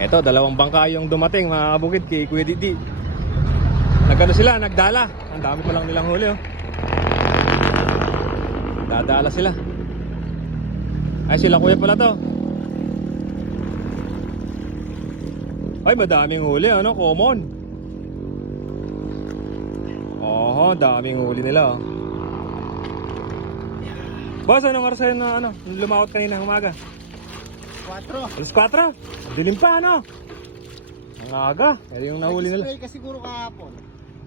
Eto, dalawang bangka yung dumating mga kabukid kay Kuya Didi. Nagano sila, nagdala. Ang dami pa lang nilang huli oh. Dadala sila. Ay, sila kuya pala to. Ay, madaming huli, ano? Common. Oo, daming huli nila. oh. Boss, anong oras sa'yo na ano? Lumawat kanina umaga? 4. Alas 4. Dilim pa, ano? Ang aga. Yan yung nahuli nila. Display ka siguro kahapon.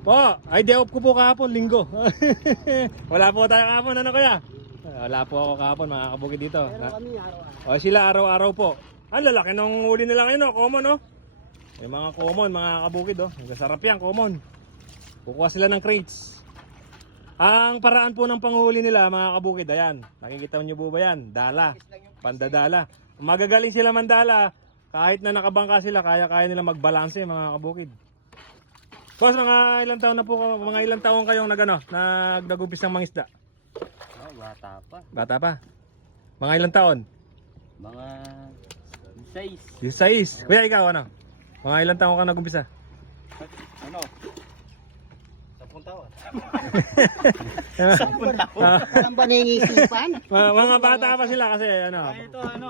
Po, ay day off ko po kahapon, linggo. Wala po tayo kahapon, ano kaya? Wala po ako kahapon, mga kabukid dito. Pero kami araw-araw. o sila araw-araw po. Ang lalaki ng huli nila ngayon, oh. common, oh. May mga common, mga kabukid, oh. Ang sarap yan, common. Kukuha sila ng crates. Ang paraan po ng panghuli nila, mga kabukid, ayan. Nakikita niyo po ba yan? Dala. Pandadala. Magagaling sila mandala. Kahit na nakabangka sila, kaya-kaya nila magbalanse, mga kabukid. Boss, mga ilang taon na po, mga ilang taon kayong nagano, nag nagupis ng mangisda? Oh, bata pa. Bata pa. Mga ilang taon? Mga 6. Yung sais. Kuya, ikaw ano? Mga ilang taon ka nagumpisa? Ano? 10 taon. Ah, Parang ba nangingisipan? mga, mga bata pa sila kasi ano. ito ano?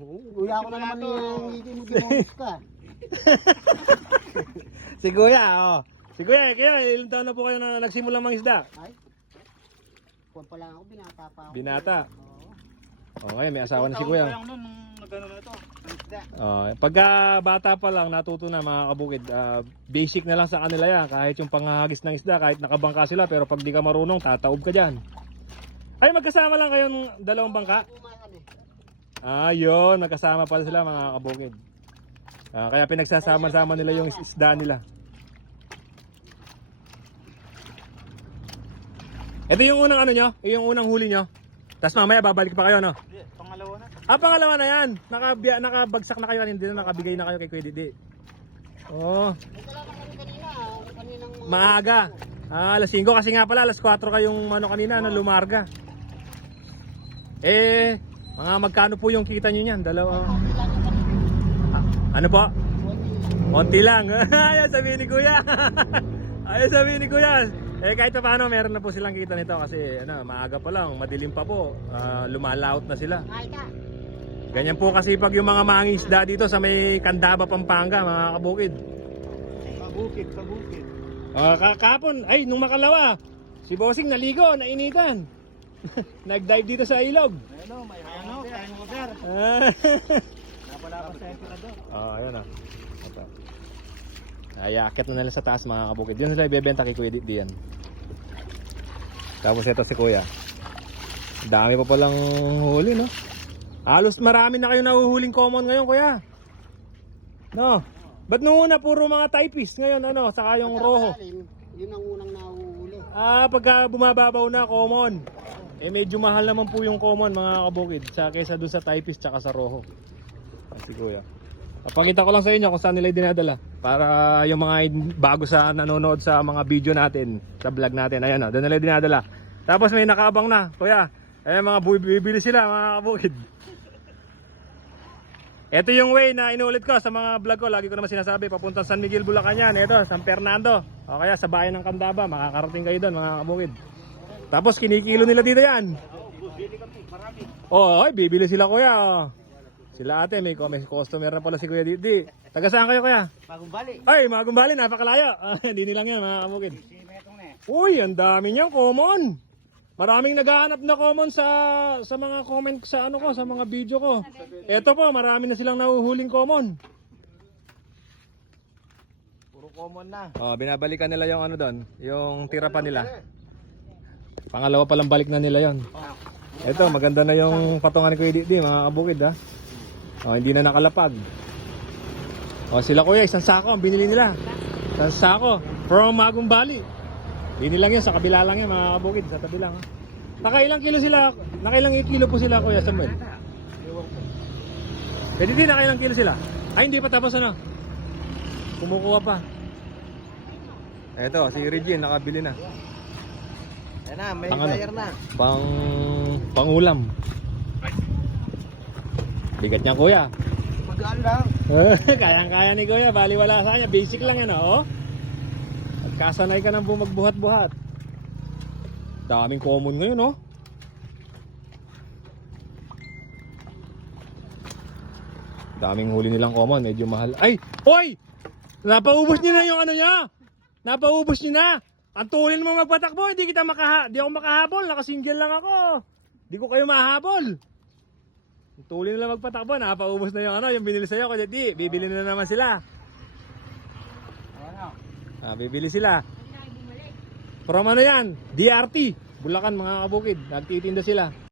Kuya ako na naman yung hindi mo dimos ka. Si Kuya, oh. Si Kuya, kaya ilang taon na po kayo na nagsimulang mangisda? Ay. Kuwan pa lang ako, binata pa ako. Binata. Oo. Oh, ngayon may asawa na si Kuya. Taon noon nung nagano na ito. Isda. Oh, pagka bata pa lang natuto na mga kabukid, ah, basic na lang sa kanila yan. Kahit yung panghahagis ng isda, kahit nakabangka sila, pero pag di ka marunong, tataob ka dyan. Ay, magkasama lang kayong dalawang bangka? Pumakan eh. Ah, yun. Magkasama pala sila mga kabukid. Ah, kaya pinagsasama-sama nila yung isda nila. Ito yung unang ano nyo? Yung unang huli nyo? Tapos mamaya babalik pa kayo, no? Pangalawa na. Ah, pangalawa na yan. Nakabia, nakabagsak na kayo. Hindi na nakabigay na kayo kay Kuya Didi. Oh, Kaninang mga... maaga. Ah, alas 5 kasi nga pala, alas 4 kayong ano kanina na lumarga. Eh, mga magkano po yung kita nyo niyan? Dalawa. Ah, ano po? Konti lang. Ayaw sabihin ni Kuya. Ayaw sabihin ni Kuya. Eh kahit pa paano meron na po silang kita nito kasi ano, maaga pa lang, madilim pa po. Ah, lumalaot na sila. Ganyan po kasi pag yung mga mangisda dito sa may Candaba, Pampanga, mga kabukid. Pabukid, pabukid. Ah, ka kahapon, ay nung makalawa, si Bossing naligo, nainitan. Nag-dive dito sa ilog. Ano, may ano, kain mo sir. Napala pa sa emperador. oh, ayan ah. Ito. Ay, akit na nila sa taas mga kabukid. Yun sila ibebenta kay Kuya Didi yan. Tapos ito si Kuya. Dami pa palang huli, no? Halos marami na kayo nahuhuling common ngayon, Kuya. No? Ba't nung una puro mga typist ngayon, ano? Saka yung roho. Yun ang unang nahuhuli. Ah, pagka bumababaw na, common. Eh medyo mahal naman po yung common mga kabukid sa kaysa doon sa typist tsaka sa roho. Ah, si Kuya. Papakita ko lang sa inyo kung saan nila dinadala para yung mga bago sa nanonood sa mga video natin, sa vlog natin. Ayan oh, doon nila dinadala. Tapos may nakaabang na, Kuya. Eh mga bibili sila mga kabukid. Ito yung way na inuulit ko sa mga vlog ko. Lagi ko naman sinasabi, papuntang San Miguel, Bulacan yan. Ito, San Fernando. O kaya sa bayan ng Candaba, makakarating kayo doon mga kabukid. Tapos kinikilo nila dito yan. Oo, oh, ay, bibili sila kuya. Oh. Sila ate, may, may customer na pala si Kuya Didi. Taga saan kayo kuya? Bagong bali. Ay, mga gumbali, napakalayo. Ah, Hindi nilang yan mga kabukid. Uy, ang dami niyan, common. Maraming naghahanap na common sa sa mga comment sa ano ko, sa mga video ko. Ito po, marami na silang nahuhuling common. Puro common na. Oh, binabalikan nila yung ano doon, yung tira pa nila. Pangalawa pa lang balik na nila yon. Ito, maganda na yung patungan ni Kuya Didi, mga kabukid ha. Oh, hindi na nakalapag. Oh, sila kuya, isang sako ang binili nila. Isang sako from Magong Bali. Hindi lang yun, sa kabila lang yan, mga kabukid, sa tabi lang ha. Nakailang kilo sila, nakailang kilo po sila Kuya Samuel? Eh, di nakailang kilo sila? Ay, hindi pa tapos ano? Kumukuha pa. Eto, si Regine nakabili na. Yan na, may Pang ano? buyer na. Pang pangulam. Bigat niya kuya. Gaan lang. Kayang-kaya ni Kuya, bali wala sa kanya. Basic lang yan, oh. Nagkasanay ka ng bumagbuhat-buhat. Daming common ngayon, oh. Daming huli nilang common, medyo mahal. Ay! Hoy! Napaubos niyo na yung ano niya! Napaubos niyo na! Ang tulin mo magpatakbo, hindi kita makaha, di ako makahabol, nakasingle lang ako. Di ko kayo mahabol. Ang tulin nila magpatakbo, napaubos na yung ano, yung binili sa'yo, kasi di, bibili na naman sila. Ano? Ah, bibili sila. From ano yan? DRT. Bulacan mga kabukid. Nagtitinda sila.